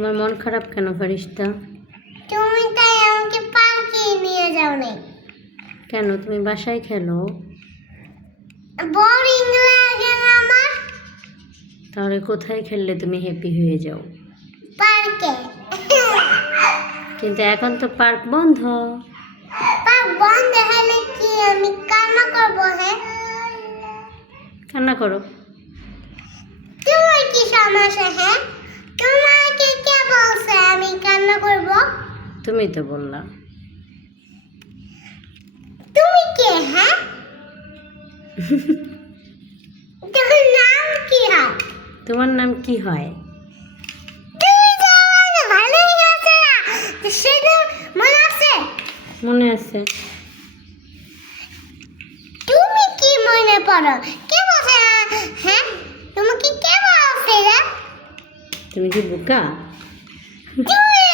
তোমার মন খারাপ কেন ফারিস্তা? তুমি তাই আমাকে পার্কে নিয়ে যাও নাই। কেন, তুমি বাসায় খেলো। বোরিং লাগে না আমার। তাহলে কোথায় খেললে তুমি হ্যাপি হয়ে যাও? পার্কে। কিন্তু এখন তো পার্ক বন্ধ। পার্ক বন্ধ হলে কি আমি কান্না করবো? হ্যাঁ, কান্না করো। তোমার কি সমস্যা? হ্যাঁ, তোমাকে কে বলছে আমি কান্না করব? তুমি তো বললা। তুমি কে? হ্যাঁ, তোমার নাম কি হয়? তোমার নাম কি হয়? তুমি তো আমাকে ভালোই গেছে না, তো সেটা মনে আছে? মনে আছে। তুমি কি মনে পড়ো? কে বলছে? হ্যাঁ, তোমাকে কে বলছে রে? তুমি কি বোকা? তুমি